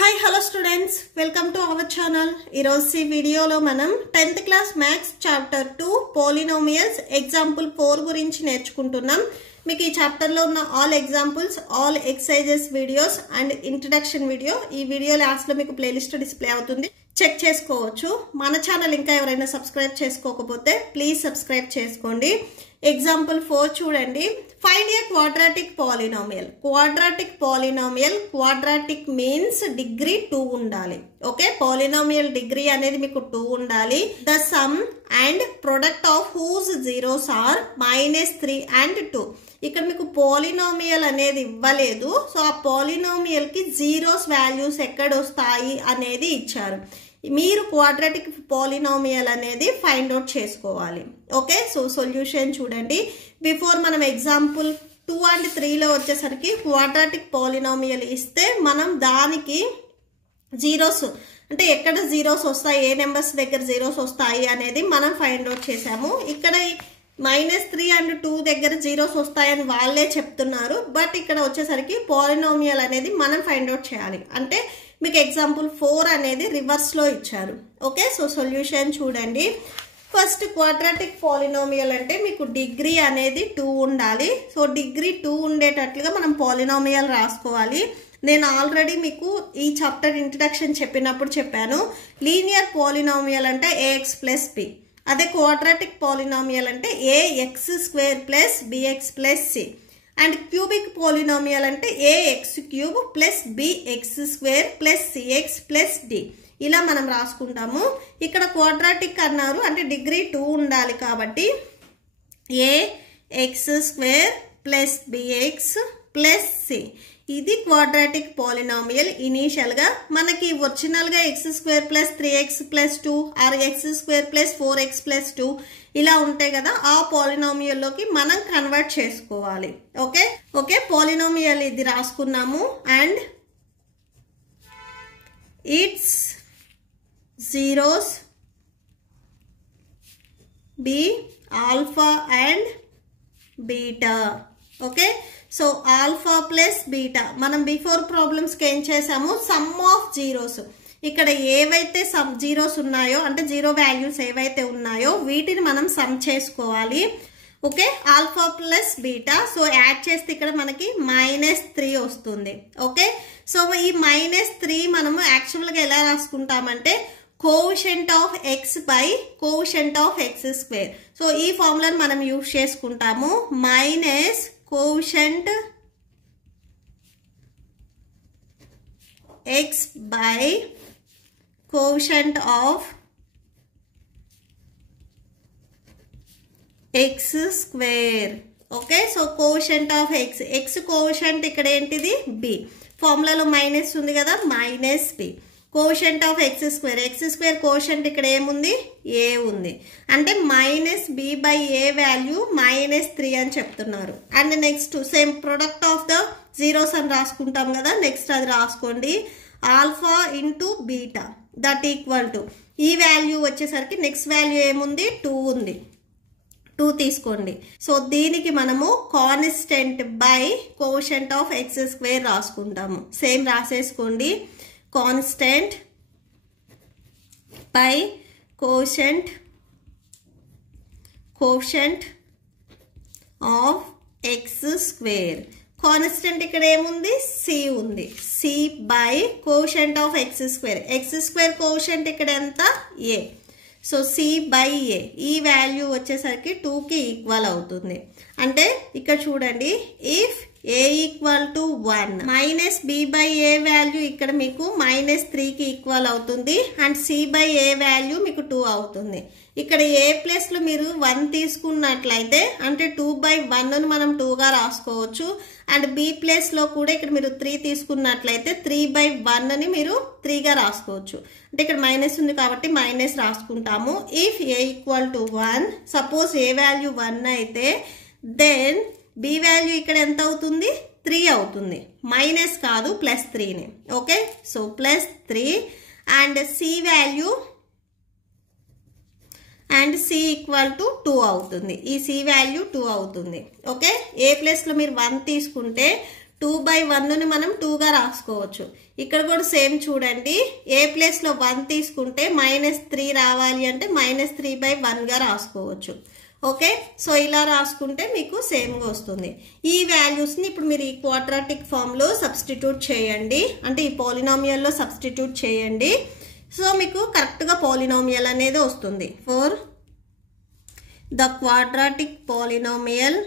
Hi, hello students. Welcome to our channel. ఈ video మనం 10th class maths chapter 2 polynomials example 4 గురించి నేర్చుకుంటున్నాం. మీకు ఈ చాప్టర్ లో ఉన్న all examples, all exercises videos and introduction video ఈ వీడియో లాస్ట్ లో మీకు ప్లేలిస్ట్ డిస్ప్లే అవుతుంది. చెక్ చేసుకోవచ్చు. మన ఛానల్ ఇంకా ఎవరైనా సబ్స్క్రైబ్ చేసుకోకపోతే ప్లీజ్ సబ్స్క్రైబ్ చేసుకోండి. ఎగ్జాంపుల్ 4 చూడండి. Find a quadratic polynomial. Quadratic polynomial, quadratic means degree 2 ఉండాలి. ఓకే, పాలినోమియల్ డిగ్రీ అనేది మీకు 2 ఉండాలి. The sum and product of whose zeros are -3 and 2. ఇక్కడ మీకు పాలినోమియల్ అనేది ఇవ్వలేదు. సో ఆ పాలినోమియల్ కి జీరోస్ వాల్యూస్ ఎక్కడ వస్తాయి అనేది ఇచ్చారు. మీరు క్వాడ్రాటిక్ పాలినోమియల్ అనేది ఫైండ్ అవుట్ చేసుకోవాలి. ఓకే, సో సొల్యూషన్ చూడండి. బిఫోర్ మనం ఎగ్జాంపుల్ 2 and 3 లో వచ్చేసరికి క్వాడ్రాటిక్ పాలినోమియల్ ఇస్తే మనం దానికి జీరోస్ అంటే ఎక్కడ జీరోస్ వస్తాయి, ఏ నెంబర్స్ దగ్గర జీరోస్ వస్తాయి అనేది మనం ఫైండ్ అవుట్ చేసాము. ఇక్కడ -3 and 2 దగ్గర జీరోస్ వస్తాయని వాళ్ళే చెప్తున్నారు. బట్ ఇక్కడ వచ్చేసరికి పాలినోమియల్ అనేది మనం ఫైండ్ అవుట్ చేయాలి. అంటే మీకు ఎగ్జాంపుల్ 4 అనేది రివర్స్ లో ఇచ్చారు. ఓకే, సో సొల్యూషన్ చూడండి. ఫస్ట్ క్వాడ్రాటిక్ పాలినోమియల్ అంటే మీకు డిగ్రీ అనేది 2 ఉండాలి. సో డిగ్రీ 2 ఉండేటట్లుగా మనం పాలినోమియల్ రాసుకోవాలి. నేను ఆల్రెడీ మీకు ఈ చాప్టర్ ఇంట్రడక్షన్ చెప్పినప్పుడు చెప్పాను. లీనియర్ పాలినోమియల్ అంటే ax + b. అదే క్వాడ్రాటిక్ పాలినోమియల్ అంటే ax² + bx + c. And cubic polynomial అంటే ax³ + bx² + cx + d. ఇలా మనం రాసుకుంటాము. ఇక్కడ క్వాడ్రాటిక్ అన్నారు అంటే డిగ్రీ 2 ఉండాలి కాబట్టి ax² + bx + c. ఇది క్వాడ్రాటిక్ పాలినోమియల్. ఇనీషియల్ గా మనకి ఒరిజినల్ గా x² + 3x + 2 are x² + 4x + 2 ఇలా ఉంటాయి కదా, ఆ పాలినోమియల్ లోకి మనం కన్వర్ట్ చేసుకోవాలి. ఓకే ఓకే, పాలినోమియల్ ఇది రాసుకున్నాము. And its zeros be alpha and beta. Okay, so alpha plus beta మనం బిఫోర్ ప్రాబ్లమ్స్ కి ఏం చేసాము, సమ్ ఆఫ్ జీరోస్. ఇక్కడ ఏవైతే సమ్ జీరోస్ ఉన్నాయో అంటే జీరో వాల్యూస్ ఏవైతే ఉన్నాయో వీటిని మనం సమ్ చేసుకోవాలి. Okay, alpha plus beta. So add చేస్తే ఇక్కడ మనకి -3 వస్తుంది. ఓకే, సో ఈ -3 మనము యాక్చువల్గా ఎలా రాసుకుంటామంటే coefficient of x by coefficient of x². So ఈ ఫార్ములాని మనం యూజ్ చేసుకుంటాము. Minus coefficient x by coefficient of x². Okay, so coefficient of x coefficient ఇక్కడ ఏంటిది b. ఫార్ములాలో మైనస్ ఉంది కదా, -b. Coefficient of x² coefficient ఇక్కడ ఏముంది, a ఉంది. అంటే -b/a వాల్యూ -3 అని చెప్తున్నారు. And next same product of the zeros అని రాసుకుంటాం కదా, నెక్స్ట్ అది రాసుకోండి. Alpha into beta that equal to ఈ వాల్యూ వచ్చేసరికి నెక్స్ట్ వాల్యూ ఏముంది, 2 ఉంది. 2 తీసుకోండి. సో దీనికి మనము constant by coefficient of x² రాసుకుంటాము. సేమ్ రాసేసుకోండి. Constant by coefficient of x². Constant ఇక్కడ ఏముంది, c ఉంది. c by coefficient of x² coefficient ఇక్కడ ఎంత, a. So c by a ఈ వాల్యూ వచ్చేసరికి 2 కి ఈక్వల్ అవుతుంది. అంటే ఇక్కడ చూడండి, ఇఫ్ a = 1 -b/a వాల్యూ ఇక్కడ మీకు -3 కి ఈక్వల్ అవుతుంది. And c by a value మీకు 2 అవుతుంది. ఇక్కడ a ప్లస్ లో మీరు 1 తీసుకున్నట్లయితే అంటే 2/1 మనం 2 గా రాసుకోవచ్చు. అండ్ b ప్లస్ లో కూడా ఇక్కడ మీరు 3 తీసుకున్నట్లయితే 3/1 ని మీరు 3 గా రాసుకోవచ్చు. అంటే ఇక్కడ మైనస్ ఉంది కాబట్టి మైనస్ రాసుకుంటాము. If a = 1, suppose a value 1 అయితే దెన్ b వాల్యూ ఇక్కడ ఎంత అవుతుంది, 3 అవుతుంది. మైనస్ కాదు, +3ని. Okay, so +3 and c value and c = 2 అవుతుంది. ఈ c వాల్యూ 2 అవుతుంది. ఓకే, a ప్లస్ లో మీరు 1 తీసుకుంటే 2/1ని మనం 2గా రాసుకోవచ్చు. ఇక్కడ కూడా సేమ్ చూడండి, ఏ ప్లేస్లో 1 తీసుకుంటే -3 రావాలి అంటే -3/1గా రాసుకోవచ్చు. ఓకే, సో ఇలా రాసుకుంటే మీకు సేమ్గా వస్తుంది. ఈ వాల్యూస్ని ఇప్పుడు మీరు ఈ క్వాడ్రాటిక్ ఫామ్లో సబ్స్టిట్యూట్ చేయండి, అంటే ఈ పాలినామియల్లో సబ్స్టిట్యూట్ చేయండి. సో మీకు కరెక్ట్గా పాలినామియల్ అనేది వస్తుంది. For the quadratic polynomial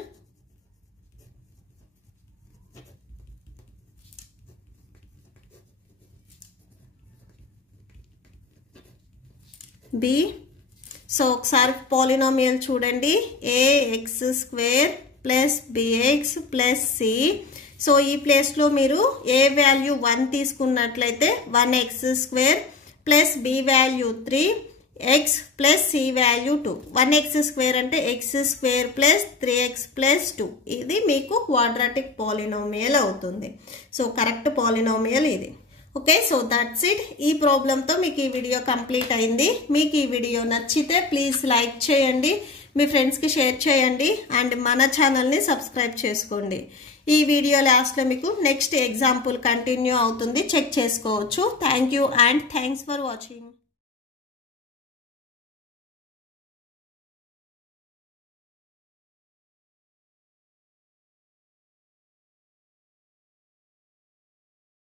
B, so ఒకసారి పాలినామియల్ చూడండి, ax² plus bx plus c. So ఈ ప్లేస్లో మీరు a వాల్యూ 1 తీసుకున్నట్లయితే 1x² plus b value 3, x plus c value 2. 1x² అంటే x² ప్లస్ 3x ప్లస్ 2. ఇది మీకు క్వాడ్రాటిక్ పాలినామియల్ అవుతుంది. సో కరెక్ట్ పాలినామియల్ ఇది. Okay, so that's it. ఈ ప్రాబ్లంతో మీకు ఈ వీడియో కంప్లీట్ అయింది. మీకు ఈ వీడియో నచ్చితే ప్లీజ్ లైక్ చేయండి, మీ ఫ్రెండ్స్కి షేర్ చేయండి, అండ్ మన ఛానల్ని సబ్స్క్రైబ్ చేసుకోండి. ఈ వీడియో లాస్ట్లో మీకు నెక్స్ట్ ఎగ్జాంపుల్ కంటిన్యూ అవుతుంది, చెక్ చేసుకోవచ్చు. Thank you and thanks for watching.